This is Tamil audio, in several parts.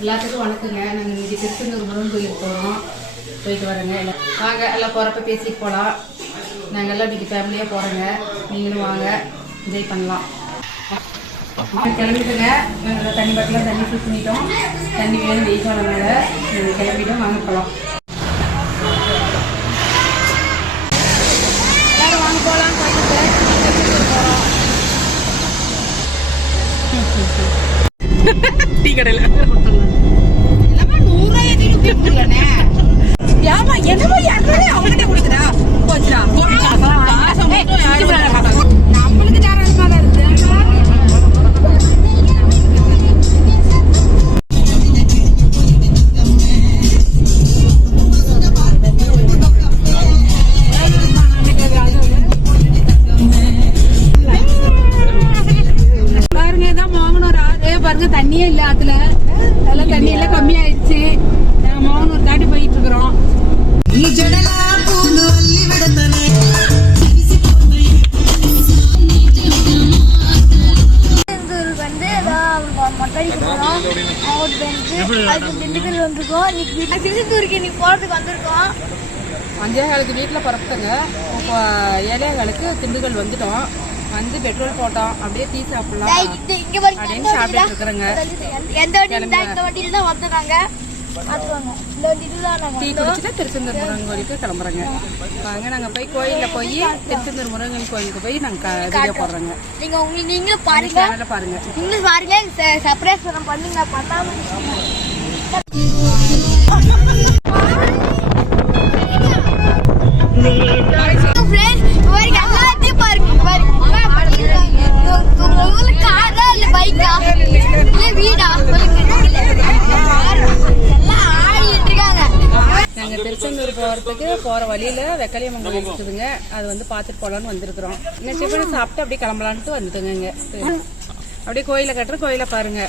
எல்லாத்துக்கும் வணக்கங்க. நாங்கள் இன்னைக்கு திருச்செந்தூர் முருகன் கோயிலுக்கு போகிறோம் போயிட்டு வரேங்க. வாங்க எல்லாம் போகிறப்ப பேசிட்டு போகலாம் நாங்கள் எல்லாம் இன்றைக்கி ஃபேமிலியாக போகிறோங்க நீங்களும் வாங்க. என்ஜாய் பண்ணலாம். கிளம்பிட்டுங்க. நாங்கள் தண்ணி பாட்டிலாம் தண்ணி ஃபில் பண்ணிட்டோம். தண்ணி வேணும் வெயிட் வரனால நாங்கள் கிளம்பிட்டோம். வாங்க போகலாம் எல்லாரும் வாங்க போகலாம் கோயிலுக்கு திருச்செந்தூர் போகிறோம் டீ கடையில். போயிட்டு இருக்கிறோம். திருச்செந்தூருக்கு வந்து மொட்டை அடிக்க போகிறோம் அவுட் பெஞ்சு அது திண்டுக்கல் வந்திருக்கோம். இன்னைக்கு திருச்செந்தூருக்கு இன்னைக்கு போகிறதுக்கு வந்திருக்கோம். அஞ்சே காலுக்கு வீட்டில் புறப்பட்டுங்க இப்போ ஏழே காலுக்கு திண்டுக்கல் வந்துட்டோம். வந்து பெட்ரோல் போட்டோம் அப்படியே டீ சாப்பிடலாம் அப்படின்னு வண்டியில? இருக்கிறேங்க. எந்த- வண்டியில்? இந்த வண்டியில தான் நாங்க நாங்க டீ குடிச்சிட்டு திருச்செந்தூர் முருகன் கோயிலுக்கு கிளம்புறோங்க. வாங்க நாங்கள் போய் கோயிலில் போய் திருச்செந்தூர் முருகன் கோயிலுக்கு போய் நாங்கள் வீடியோ போடுறோங்க. நீங்க உங்க நீங்களும் பாருங்க. பாருங்க. நீங்களும் பாருங்க. சர்ப்ரைஸ் பண்ண பண்ணுங்க. பண்ணாம போகிற வழியில் வெக்கலியம்மன் இருக்குதுங்க. அது வந்து பார்த்துட்டு போகலான்னு வந்திருக்கிறோம். இன்னும் டிஃபன் சாப்பிட்டு அப்படியே கிளம்பலான்ட்டு வந்துட்டுங்க இங்க. அப்படியே கோயிலை கட்டுற கோயிலை பாருங்க.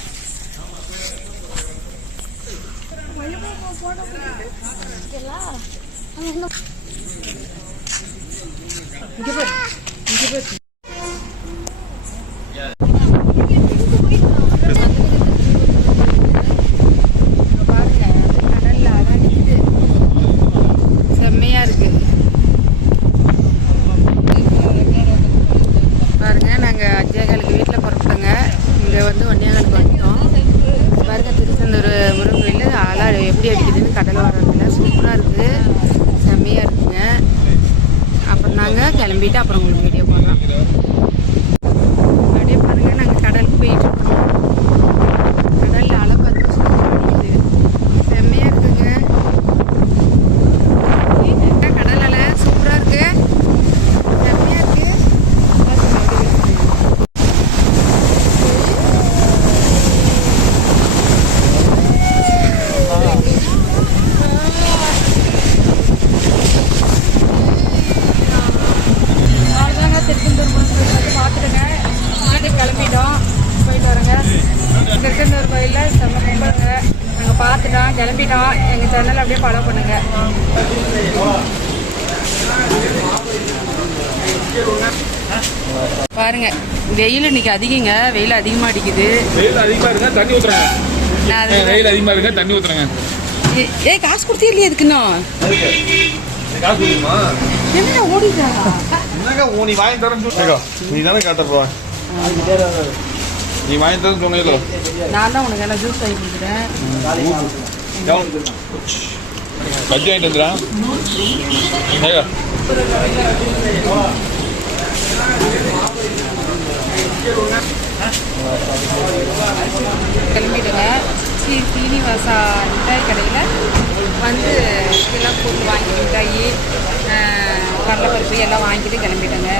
இங்க பாரு இங்க பாரு பாருங்க கடல்ல அதான் நிக்குது. செம்மையா இருக்கு பாருங்க நாங்க அஜயகாலுக்கு வீட்டில் புறப்பட்டோங்க இங்க வந்து ஒன்னியாகாலுக்கு வந்துட்டோம் பாருங்க திருச்செந்தூர் முருகன் கோயில் அலை எப்படி அடிக்குதுன்னு கடல் வர்றதுல சூப்பராக இருக்குது செம்மையாக இருக்குங்க. அப்புறம் நாங்கள் கிளம்பிட்டு அப்புறம் உங்களுக்கு வீடியோ போடுறோம் அப்படியே பாருங்க நாங்க கடலுக்கு போயிட்டு இருக்கோம் கடல்ல அலை பார்த்து சூப்பரா அடிக்குது செம்மையா இருக்குங்க கடல் அலை சூப்பரா இருக்கு செம்மையா இருக்கு அவ்வளோதாங்க திருச்செந்தூர் முருகன் கோயில் வந்து பார்த்துட்டுங்க வீட்டுக்கு கிளம்பிட்டோம் வரோங்க திருச்செந்தூர் கோயிலில் செம்ம கும்பிடுங்க நாங்கள் பார்த்துட்டோம் கிளம்பிட்டோம் எங்கள் சேனல் அப்படியே ஃபாலோ பண்ணுங்க. பாருங்க வெயில் இன்னைக்கு அதிகங்க. வெயில் அதிகமாக அடிக்குது. வெயில் அதிகமா இருங்க தண்ணி அது வெயில் அதிகமா இருங்க தண்ணி ஊத்துறாங்க. ஏ- ஏய் காசு கொடுத்தே இல்லையா இதுக்குண்ணா காசு கொடுக்குமா என்ன ஓடிட்டா? என்னங்க ஓ நீ வாங்கி சொன்னீங்க நீ தானே காட்ட போவ நீ வாங்கி தரேன்னு சொன்னீங்களோ நான் தான் உனக்கு எல்லாம் ஜூஸ் வாங்கி கொடுக்குறேன். பஜ்ஜி வாங்கிட்டு வந்துடா ஏங்க கிளம்பிடுங்க ஸ்ரீ சீனிவாசா மிட்டாய் கடையில் வந்து எல்லாம் பொருள் வாங்கி மிட்டாயி கடலைப்பருப்பு எல்லாம் வாங்கிட்டு கிளம்பிட்டேங்க